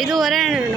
5:30 ಅಣ್ಣ.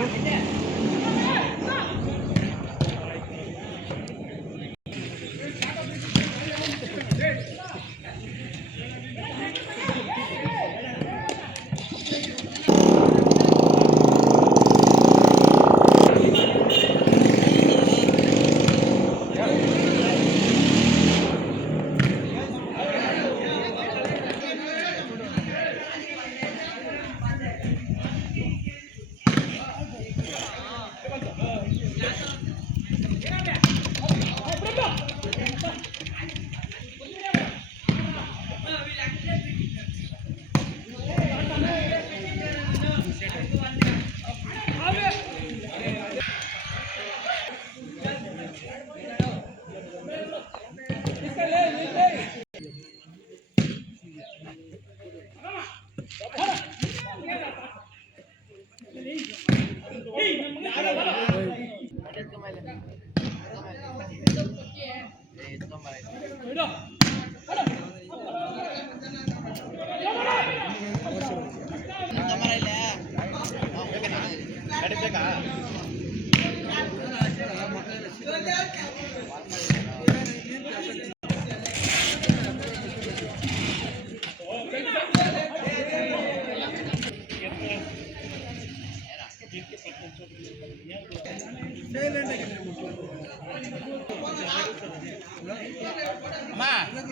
ಅಮ್ಮ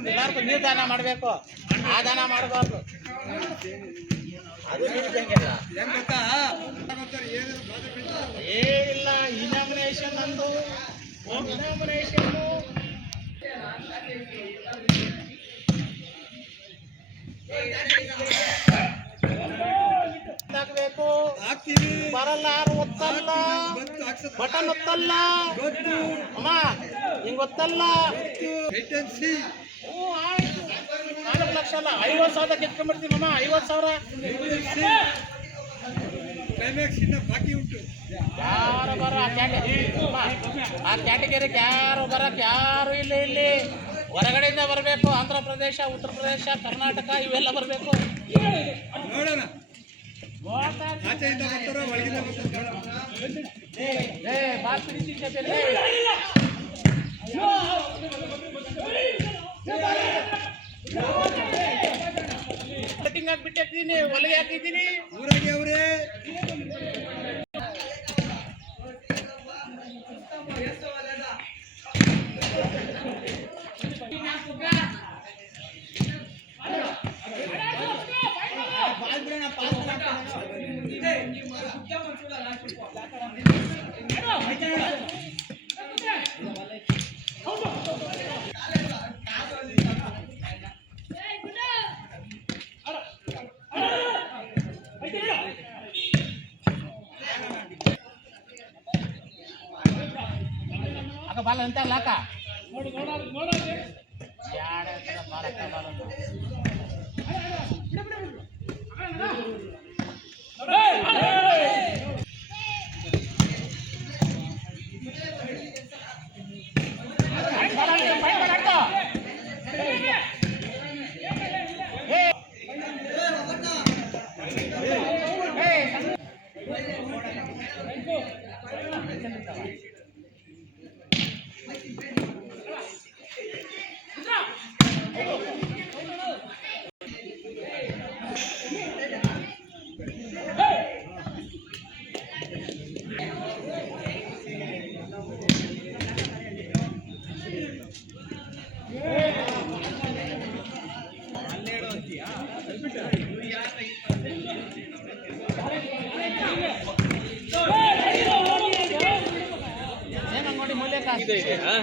ಎಲ್ಲರಿಗೂ ನೀರು ದಾನ ಮಾಡಬೇಕು, ಆ ದಾನ ಮಾಡಬಾರ್ದು. ಏನಿಲ್ಲ, ಇನಾಮಿನೇಷನ್ ಅಂದು ಇನಾಮಿನೇಷನ್ ಹಾಕ್ಬೇಕು. ಬರಲ್ಲ, ಯಾರು ಒತ್ತಲ್ಲ, ಬಟನ್ ಒತ್ತಲ್ಲ ಅಮ್ಮ, ಹಿಂಗ್ ಗೊತ್ತಲ್ಲ. 4 ಲಕ್ಷ ಅಲ್ಲ, 50,000 ಗೆದ್ಕೊಂಡ್ಬಿಡ್ತೀವಿ ಅಮ್ಮ. 50,000 ಬಾಕಿ ಉಂಟು. ಯಾರು ಬರ ಆ ಕ್ಯಾಟಗರಿಗೆ ಯಾರು ಬರಕ್ ಯಾರು ಇಲ್ಲ. ಇಲ್ಲಿ ಹೊರಗಡೆಯಿಂದ ಬರಬೇಕು. ಆಂಧ್ರ ಪ್ರದೇಶ, ಉತ್ತರ ಪ್ರದೇಶ, ಕರ್ನಾಟಕ ಇವೆಲ್ಲ ಬರಬೇಕು. ನೋಡೋಣ, ಆಚೆಯಿಂದ ಬರ್ತಾರೋ ಒಳಗಿಂದ ಬರ್ತಾರೋ. ಕಟಿಂಗ್ ಹಾಕ್ಬಿಟ್ಟಿದ್ದೀನಿ, ಹೊಲಿಗೆ ಹಾಕಿದ್ದೀನಿ. ಊರಾಗೆ ಅವರೇ ಅಕ್ಕ ಬಾಲ ಅಂತ ಅಲ್ಲ ಅಕ್ಕ.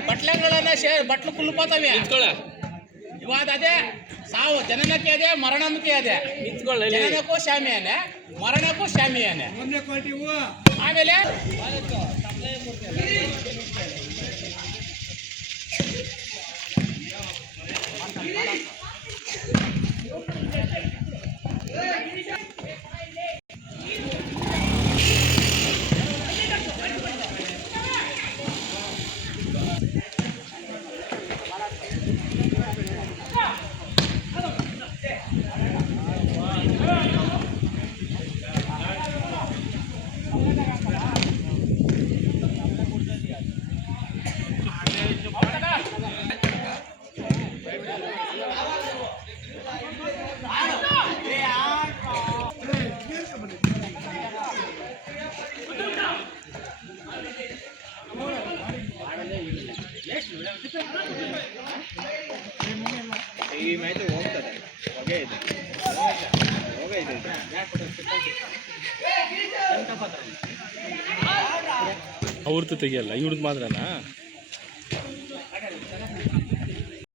ಬಟ್ಲೆಗಳನ್ನ ಬಟ್ಲು ಕುಲ್ಕೋತವೆ. ಇವಾಗ ಅದೇ ಸಾವು ಜನನಕ್ಕೆ ಅದೇ, ಮರಣಕ್ಕೆ ಅದೇ. ಜನನಕ್ಕೂ ಶಾಮಿಯಾನೆ, ಮರಣಕ್ಕೂ ಶಾಮಿಯಾನೆ. ಆಮೇಲೆ ಈ ಮ್ಯಾಚ್ ಹೋಗ್ತದೆ ಹೋಗೇ ಇದೆ ಹೋಗೇ ಇದೆ ಅವ್ರದ್ದು ತೆಗಿಯಲ್ಲ ಇವ್ರದ್ದು ಮಾತ್ರನಾ